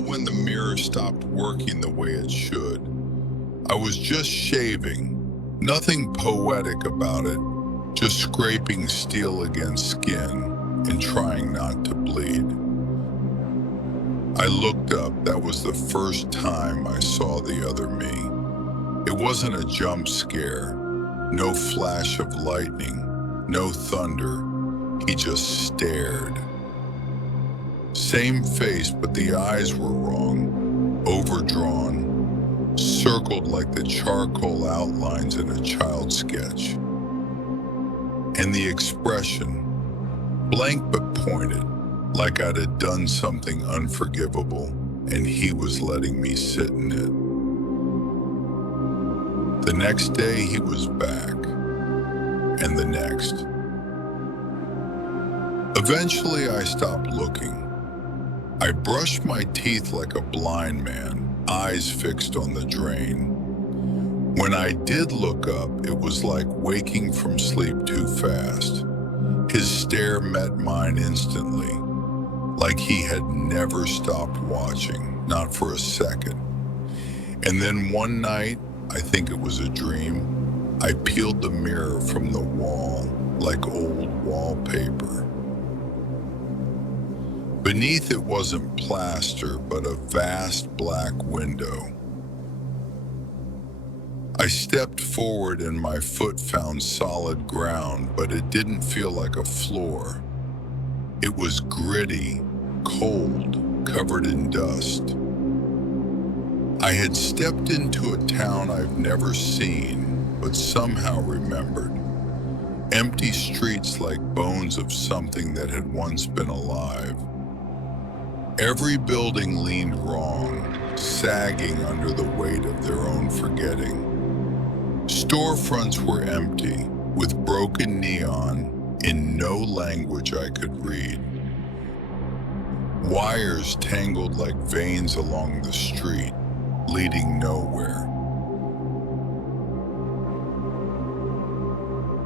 know when the mirror stopped working the way it should. I was just shaving. Nothing poetic about it, just scraping steel against skin and trying not to bleed. I looked up. That was the first time I saw the other me. It wasn't a jump scare, no flash of lightning, no thunder. He just stared. Same face, but the eyes were wrong, overdrawn, circled like the charcoal outlines in a child's sketch. And the expression, blank but pointed, like I'd have done something unforgivable and he was letting me sit in it. The next day he was back, and the next. Eventually I stopped looking. I brushed my teeth like a blind man, eyes fixed on the drain. When I did look up, it was like waking from sleep too fast. His stare met mine instantly, like he had never stopped watching, not for a second. And then one night, I think it was a dream, I peeled the mirror from the wall like old wallpaper. Beneath it wasn't plaster, but a vast black window. I stepped forward and my foot found solid ground, but it didn't feel like a floor. It was gritty, cold, covered in dust. I had stepped into a town I've never seen, but somehow remembered. Empty streets like bones of something that had once been alive. Every building leaned wrong, sagging under the weight of their own forgetting. Storefronts were empty, with broken neon in no language I could read. Wires tangled like veins along the street, leading nowhere.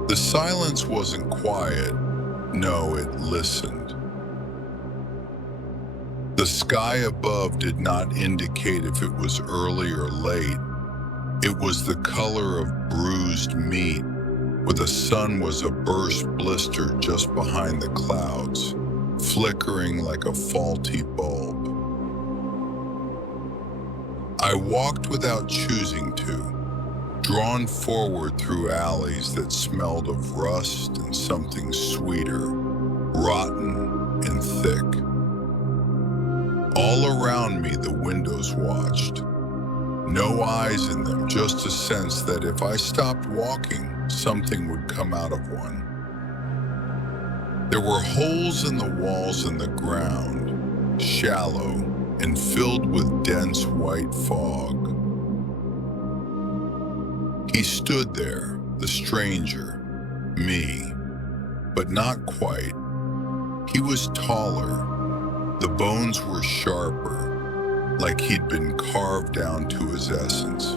The silence wasn't quiet. No, it listened. The sky above did not indicate if it was early or late. It was the color of bruised meat, where the sun was a burst blister just behind the clouds, flickering like a faulty bulb. I walked without choosing to, drawn forward through alleys that smelled of rust and something sweeter, rotten and thick. All around me, the windows watched. No eyes in them, just a sense that if I stopped walking, something would come out of one. There were holes in the walls and the ground, shallow and filled with dense white fog. He stood there, the stranger, me, but not quite. He was taller. The bones were sharper, like he'd been carved down to his essence.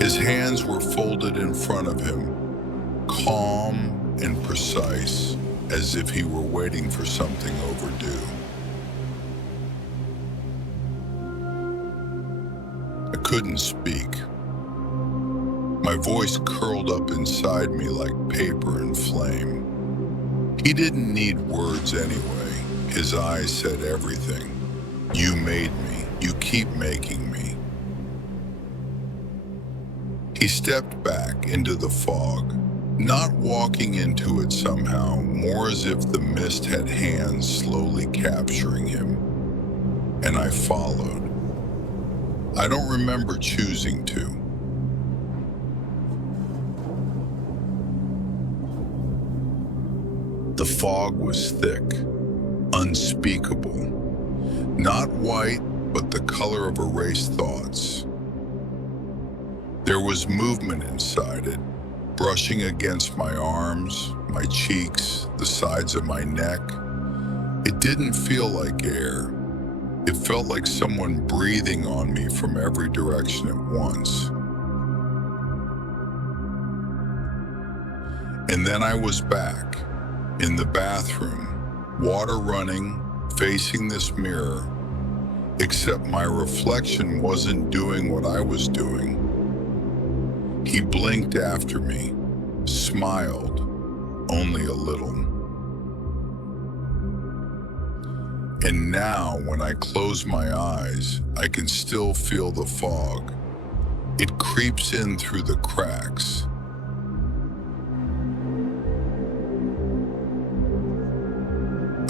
His hands were folded in front of him, calm and precise, as if he were waiting for something overdue. I couldn't speak. My voice curled up inside me like paper in flame. He didn't need words anyway. His eyes said everything. You made me. You keep making me. He stepped back into the fog, not walking into it somehow, more as if the mist had hands slowly capturing him. And I followed. I don't remember choosing to. The fog was thick, unspeakable. Not white, but the color of erased thoughts. There was movement inside it, brushing against my arms, my cheeks, the sides of my neck. It didn't feel like air. It felt like someone breathing on me from every direction at once. And then I was back, in the bathroom, water running, facing this mirror, except my reflection wasn't doing what I was doing. He blinked after me, smiled, only a little. And now, when I close my eyes, I can still feel the fog. It creeps in through the cracks.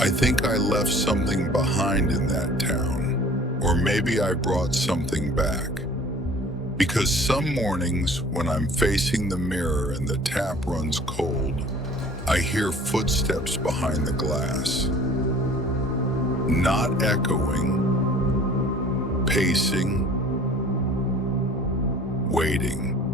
I think I left something behind in that town, or maybe I brought something back. Because some mornings, when I'm facing the mirror and the tap runs cold, I hear footsteps behind the glass. Not echoing, pacing, waiting.